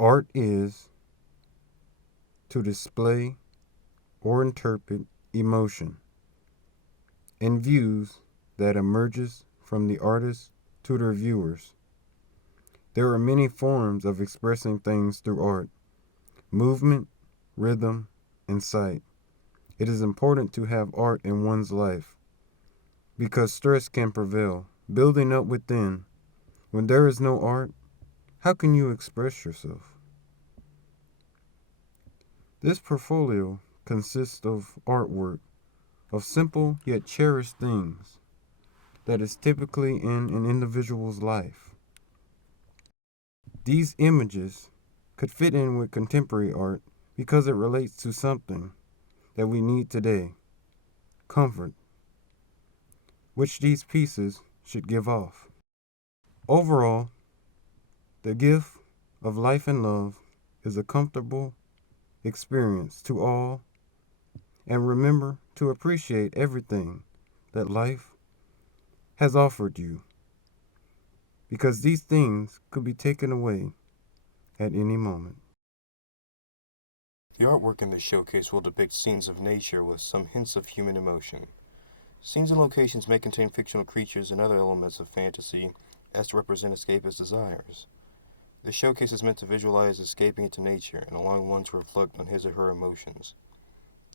Art is to display or interpret emotion and views that emerges from the artist to their viewers. There are many forms of expressing things through art: movement, rhythm, and sight. It is important to have art in one's life because stress can prevail, building up within. When there is no art, how can you express yourself? This portfolio consists of artwork of simple yet cherished things that is typically in an individual's life. These images could fit in with contemporary art because it relates to something that we need today: comfort, which these pieces should give off. Overall, the gift of life and love is a comfortable experience to all, and remember to appreciate everything that life has offered you, because these things could be taken away at any moment. The artwork in this showcase will depict scenes of nature with some hints of human emotion. Scenes and locations may contain fictional creatures and other elements of fantasy as to represent escapist desires. The showcase is meant to visualize escaping into nature and allowing one to reflect on his or her emotions.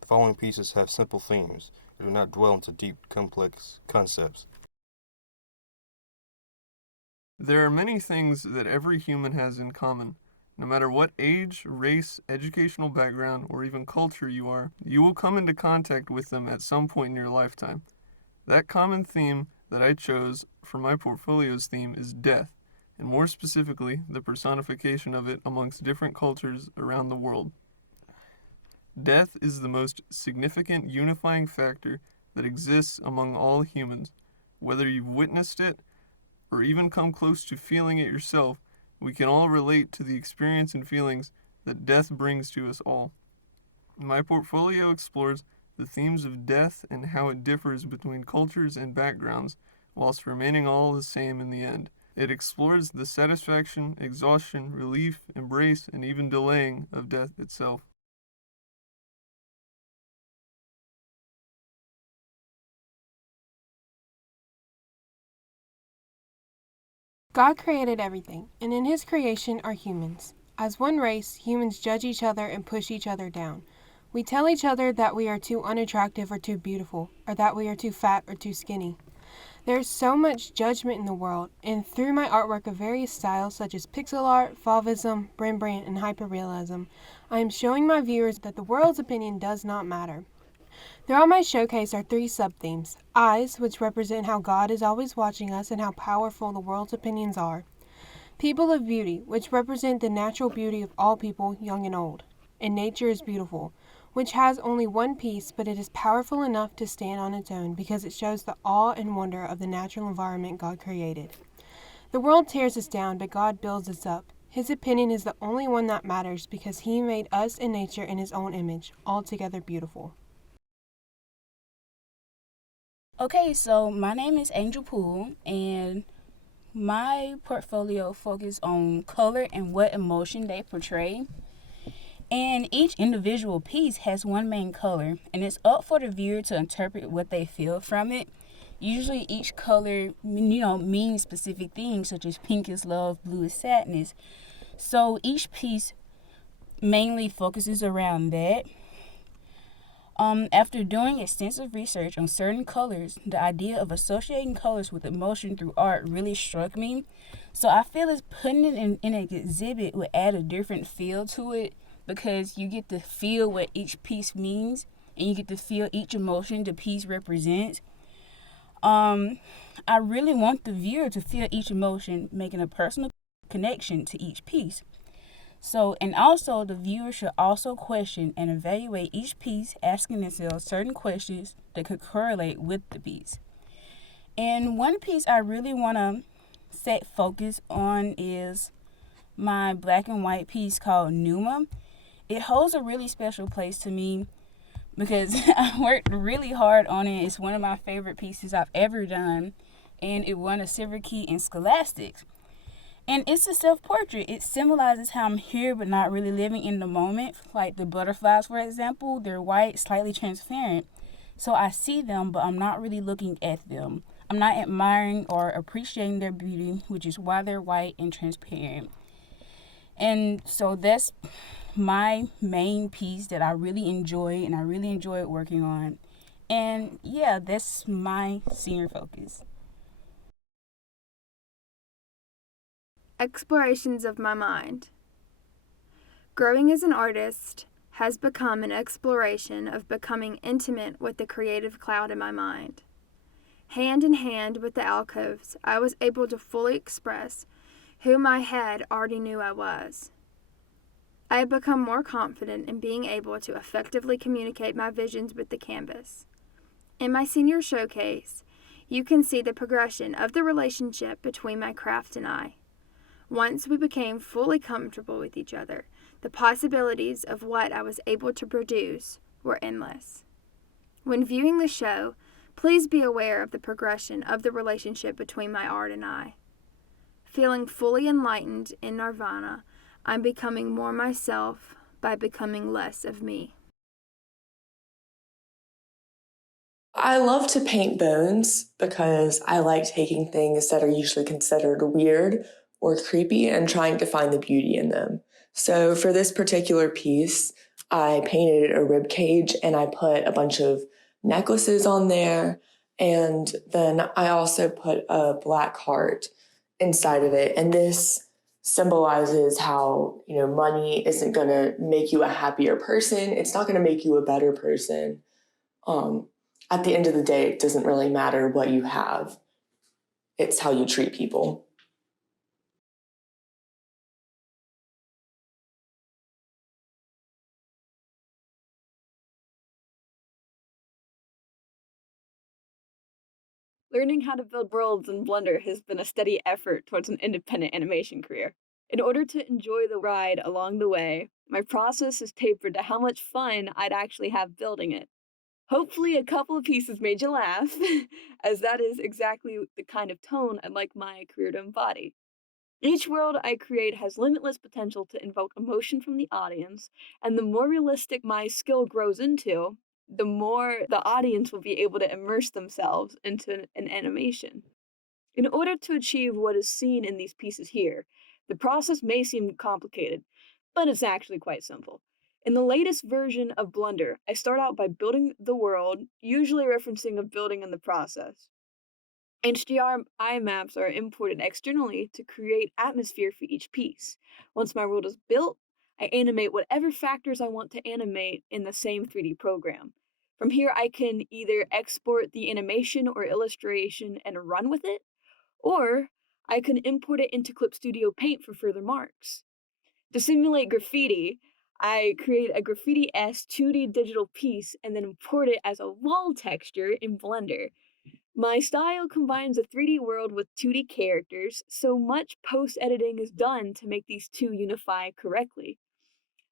The following pieces have simple themes and do not dwell into deep, complex concepts. There are many things that every human has in common. No matter what age, race, educational background, or even culture you are, you will come into contact with them at some point in your lifetime. That common theme that I chose for my portfolio's theme is death, and more specifically, the personification of it amongst different cultures around the world. Death is the most significant unifying factor that exists among all humans. Whether you've witnessed it or even come close to feeling it yourself, we can all relate to the experience and feelings that death brings to us all. My portfolio explores the themes of death and how it differs between cultures and backgrounds, whilst remaining all the same in the end. It explores the satisfaction, exhaustion, relief, embrace, and even delaying of death itself. God created everything, and in his creation are humans. As one race, humans judge each other and push each other down. We tell each other that we are too unattractive or too beautiful, or that we are too fat or too skinny. There is so much judgment in the world, and through my artwork of various styles such as pixel art, Fauvism, Rembrandt, and hyperrealism, I am showing my viewers that the world's opinion does not matter. Throughout my showcase are 3 sub-themes: eyes, which represent how God is always watching us and how powerful the world's opinions are; people of beauty, which represent the natural beauty of all people, young and old; and nature is beautiful, which has only one piece, but it is powerful enough to stand on its own because it shows the awe and wonder of the natural environment God created. The world tears us down, but God builds us up. His opinion is the only one that matters because he made us and nature in his own image, altogether beautiful. Okay, so my name is Angel Poole, and my portfolio focuses on color and what emotion they portray. And each individual piece has one main color, and it's up for the viewer to interpret what they feel from it. Usually each color, means specific things, such as pink is love, blue is sadness. So each piece mainly focuses around that. After doing extensive research on certain colors, the idea of associating colors with emotion through art really struck me. So I feel as putting it in an exhibit would add a different feel to it, because you get to feel what each piece means, and you get to feel each emotion the piece represents. I really want the viewer to feel each emotion, making a personal connection to each piece. So, and also the viewer should also question and evaluate each piece, asking themselves certain questions that could correlate with the piece. And one piece I really want to set focus on is my black and white piece called Pneuma. It holds a really special place to me because I worked really hard on it. It's one of my favorite pieces I've ever done, and it won a silver key in Scholastics. And it's a self-portrait. It symbolizes how I'm here but not really living in the moment. Like the butterflies, for example, they're white, slightly transparent. So I see them, but I'm not really looking at them. I'm not admiring or appreciating their beauty, which is why they're white and transparent. And so that's my main piece that I really enjoy and I really enjoyed working on. And yeah, that's my senior focus. Explorations of my mind. Growing as an artist has become an exploration of becoming intimate with the creative cloud in my mind. Hand in hand with the alcoves, I was able to fully express who my head already knew I was. I have become more confident in being able to effectively communicate my visions with the canvas. In my senior showcase, you can see the progression of the relationship between my craft and I. Once we became fully comfortable with each other, the possibilities of what I was able to produce were endless. When viewing the show, please be aware of the progression of the relationship between my art and I. Feeling fully enlightened in nirvana, I'm becoming more myself by becoming less of me. I love to paint bones because I like taking things that are usually considered weird or creepy and trying to find the beauty in them. So for this particular piece, I painted a rib cage and I put a bunch of necklaces on there. And then I also put a black heart inside of it. And this symbolizes how, money isn't going to make you a happier person. It's not going to make you a better person. At the end of the day, it doesn't really matter what you have. It's how you treat people. Learning how to build worlds in Blender has been a steady effort towards an independent animation career. In order to enjoy the ride along the way, my process is tapered to how much fun I'd actually have building it. Hopefully a couple of pieces made you laugh, as that is exactly the kind of tone I'd like my career to embody. Each world I create has limitless potential to invoke emotion from the audience, and the more realistic my skill grows into, the more the audience will be able to immerse themselves into an animation. In order to achieve what is seen in these pieces here, the process may seem complicated, but it's actually quite simple. In the latest version of Blender, I start out by building the world, usually referencing a building in the process. HDRI maps are imported externally to create atmosphere for each piece. Once my world is built, I animate whatever factors I want to animate in the same 3D program. From here, I can either export the animation or illustration and run with it, or I can import it into Clip Studio Paint for further marks. To simulate graffiti, I create a graffiti-esque 2D digital piece and then import it as a wall texture in Blender. My style combines a 3D world with 2D characters, so much post-editing is done to make these two unify correctly.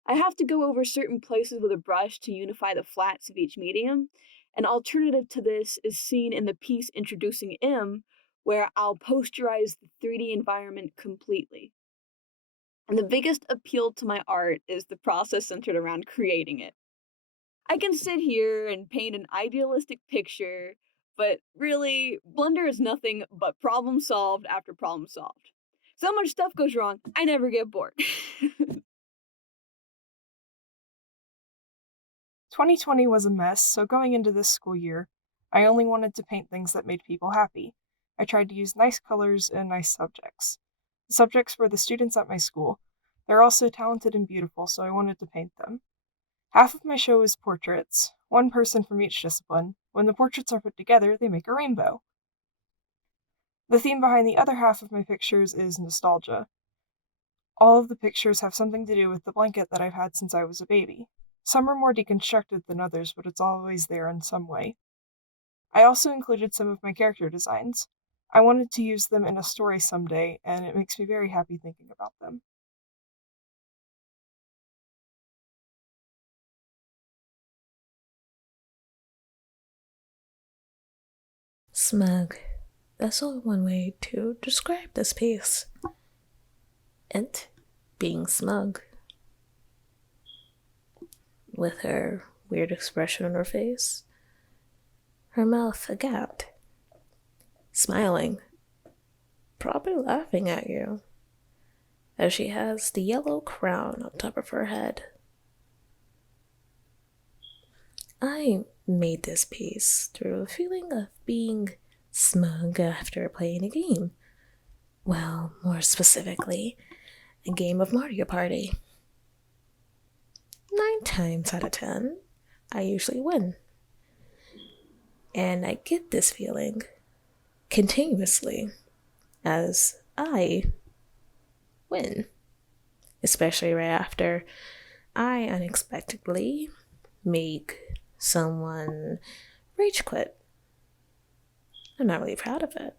I have to go over certain places with a brush to unify the flats of each medium. An alternative to this is seen in the piece Introducing M, where I'll posterize the 3D environment completely. And the biggest appeal to my art is the process centered around creating it. I can sit here and paint an idealistic picture, but really, Blender is nothing but problem solved after problem solved. So much stuff goes wrong, I never get bored. 2020 was a mess, so going into this school year, I only wanted to paint things that made people happy. I tried to use nice colors and nice subjects. The subjects were the students at my school. They're also talented and beautiful, so I wanted to paint them. Half of my show is portraits, one person from each discipline. When the portraits are put together, they make a rainbow. The theme behind the other half of my pictures is nostalgia. All of the pictures have something to do with the blanket that I've had since I was a baby. Some are more deconstructed than others, but it's always there in some way. I also included some of my character designs. I wanted to use them in a story someday, and it makes me very happy thinking about them. Smug. That's only one way to describe this piece. and being smug, with her weird expression on her face, her mouth agape, smiling, probably laughing at you, as she has the yellow crown on top of her head. I made this piece through a feeling of being smug after playing a game. Well, more specifically, a game of Mario Party. 9 times out of 10, I usually win. And I get this feeling continuously as I win. Especially right after I unexpectedly make someone rage quit. I'm not really proud of it,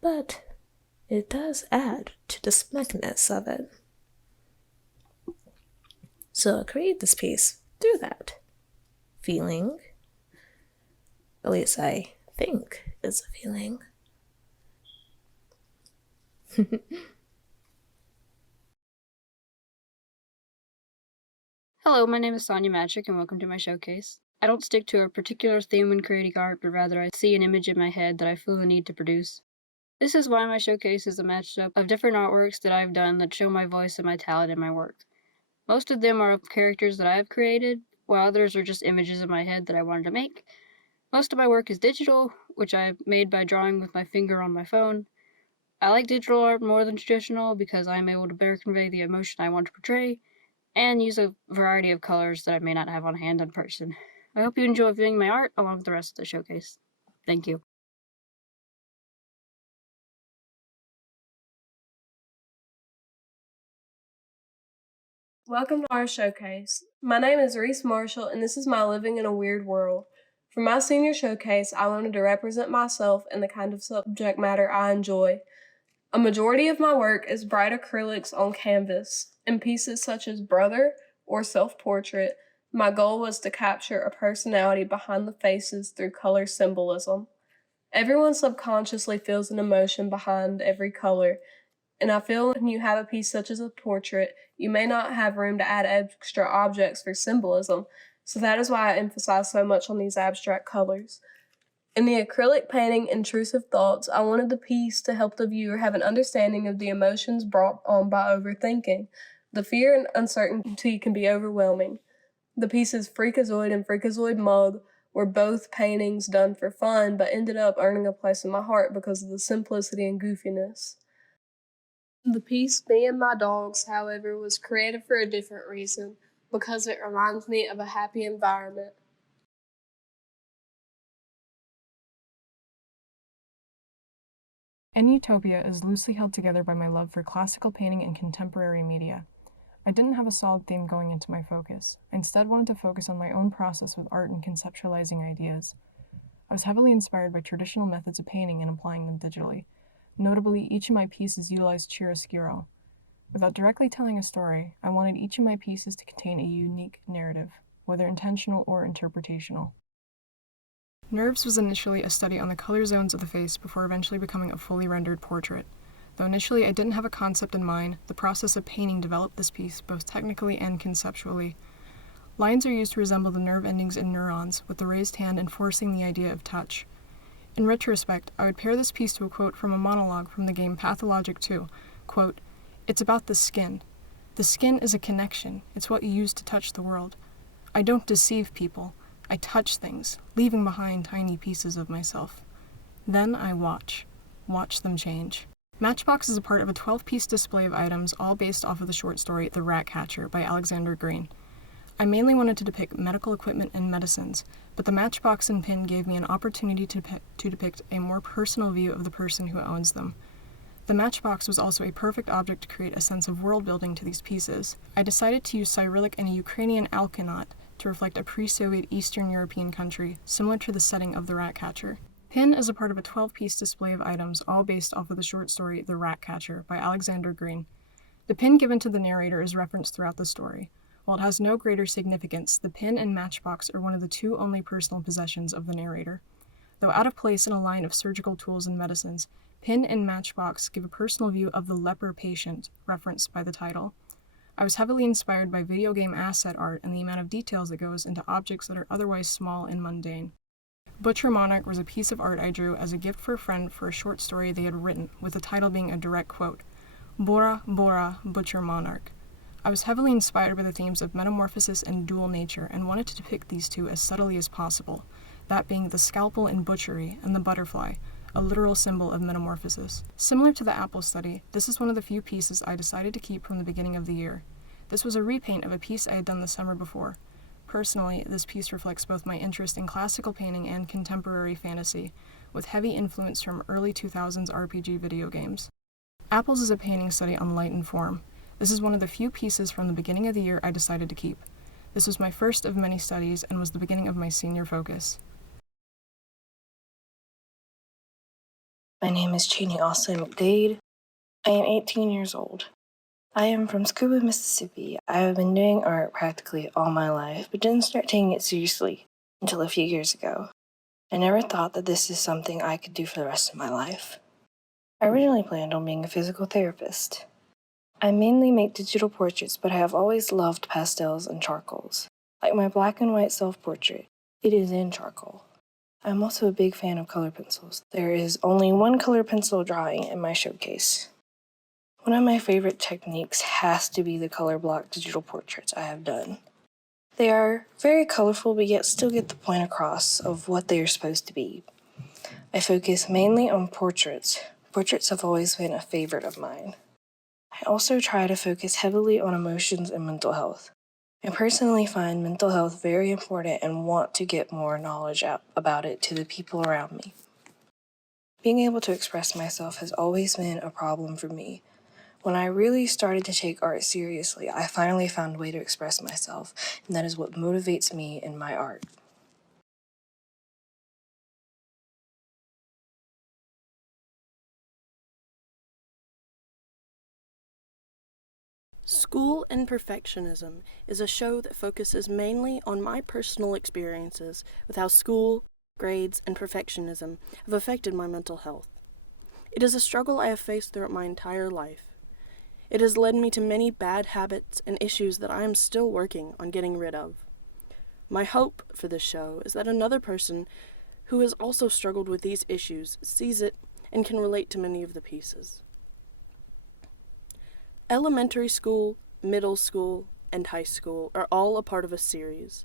but it does add to the smugness of it. So I created this piece through that feeling, at least I think it's a feeling. Hello, my name is Sonia Matrick and welcome to my showcase. I don't stick to a particular theme when creating art, but rather I see an image in my head that I feel the need to produce. This is why my showcase is a mashup of different artworks that I've done that show my voice and my talent in my work. Most of them are of characters that I have created, while others are just images in my head that I wanted to make. Most of my work is digital, which I have made by drawing with my finger on my phone. I like digital art more than traditional because I am able to better convey the emotion I want to portray, and use a variety of colors that I may not have on hand in person. I hope you enjoy viewing my art along with the rest of the showcase. Thank you. Welcome to our showcase. My name is Reese Marshall, and this is my Living in a Weird World. For my senior showcase, I wanted to represent myself and the kind of subject matter I enjoy. A majority of my work is bright acrylics on canvas. In pieces such as Brother or Self-Portrait, my goal was to capture a personality behind the faces through color symbolism. Everyone subconsciously feels an emotion behind every color, and I feel when you have a piece such as a portrait, you may not have room to add extra objects for symbolism, so that is why I emphasize so much on these abstract colors. In the acrylic painting Intrusive Thoughts, I wanted the piece to help the viewer have an understanding of the emotions brought on by overthinking. The fear and uncertainty can be overwhelming. The pieces Freakazoid and Freakazoid Mug were both paintings done for fun, but ended up earning a place in my heart because of the simplicity and goofiness. The piece Me and My Dogs, however, was created for a different reason, because it reminds me of a happy environment. In Utopia is loosely held together by my love for classical painting and contemporary media. I didn't have a solid theme going into my focus. I instead wanted to focus on my own process with art and conceptualizing ideas. I was heavily inspired by traditional methods of painting and applying them digitally. Notably, each of my pieces utilized chiaroscuro. Without directly telling a story, I wanted each of my pieces to contain a unique narrative, whether intentional or interpretational. Nerves was initially a study on the color zones of the face before eventually becoming a fully rendered portrait. Though initially I didn't have a concept in mind, the process of painting developed this piece both technically and conceptually. Lines are used to resemble the nerve endings in neurons, with the raised hand enforcing the idea of touch. In retrospect, I would pair this piece to a quote from a monologue from the game Pathologic 2, quote, "It's about the skin. The skin is a connection. It's what you use to touch the world. I don't deceive people. I touch things, leaving behind tiny pieces of myself. Then I watch them change." Matchbox is a part of a 12-piece display of items, all based off of the short story The Rat Catcher by Alexander Green. I mainly wanted to depict medical equipment and medicines, but the matchbox and pin gave me an opportunity to depict a more personal view of the person who owns them. The matchbox was also a perfect object to create a sense of world building to these pieces. I decided to use Cyrillic and a Ukrainian alkanot to reflect a pre-Soviet Eastern European country, similar to the setting of The Rat Catcher. Pin is a part of a 12-piece display of items, all based off of the short story The Rat Catcher by Alexander Green. The pin given to the narrator is referenced throughout the story. While it has no greater significance, the pin and matchbox are one of the two only personal possessions of the narrator. Though out of place in a line of surgical tools and medicines, Pin and Matchbox give a personal view of the leper patient, referenced by the title. I was heavily inspired by video game asset art and the amount of details that goes into objects that are otherwise small and mundane. Butcher Monarch was a piece of art I drew as a gift for a friend for a short story they had written, with the title being a direct quote, Bora Bora Butcher Monarch. I was heavily inspired by the themes of metamorphosis and dual nature and wanted to depict these two as subtly as possible, that being the scalpel in butchery and the butterfly, a literal symbol of metamorphosis. Similar to the apple study, this is one of the few pieces I decided to keep from the beginning of the year. This was a repaint of a piece I had done the summer before. Personally, this piece reflects both my interest in classical painting and contemporary fantasy, with heavy influence from early 2000s RPG video games. Apples is a painting study on light and form. This is one of the few pieces from the beginning of the year I decided to keep. This was my first of many studies and was the beginning of my senior focus. My name is Chaney McDade. I am 18 years old. I am from Scuba, Mississippi. I have been doing art practically all my life, but didn't start taking it seriously until a few years ago. I never thought that this is something I could do for the rest of my life. I originally planned on being a physical therapist. I mainly make digital portraits, but I have always loved pastels and charcoals. Like my black and white self-portrait, it is in charcoal. I'm also a big fan of color pencils. There is only one color pencil drawing in my showcase. One of my favorite techniques has to be the color block digital portraits I have done. They are very colorful, but yet still get the point across of what they are supposed to be. I focus mainly on portraits. Portraits have always been a favorite of mine. I also try to focus heavily on emotions and mental health. I personally find mental health very important and want to get more knowledge about it to the people around me. Being able to express myself has always been a problem for me. When I really started to take art seriously, I finally found a way to express myself, and that is what motivates me in my art. School and Perfectionism is a show that focuses mainly on my personal experiences with how school, grades, and perfectionism have affected my mental health. It is a struggle I have faced throughout my entire life. It has led me to many bad habits and issues that I am still working on getting rid of. My hope for this show is that another person who has also struggled with these issues sees it and can relate to many of the pieces. Elementary school, middle school, and high school are all a part of a series.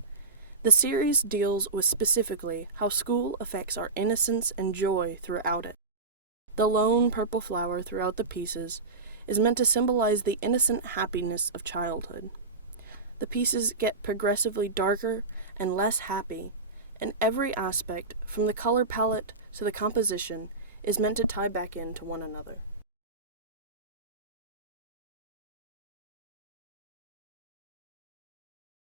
The series deals with specifically how school affects our innocence and joy throughout it. The lone purple flower throughout the pieces is meant to symbolize the innocent happiness of childhood. The pieces get progressively darker and less happy, and every aspect, from the color palette to the composition, is meant to tie back into one another.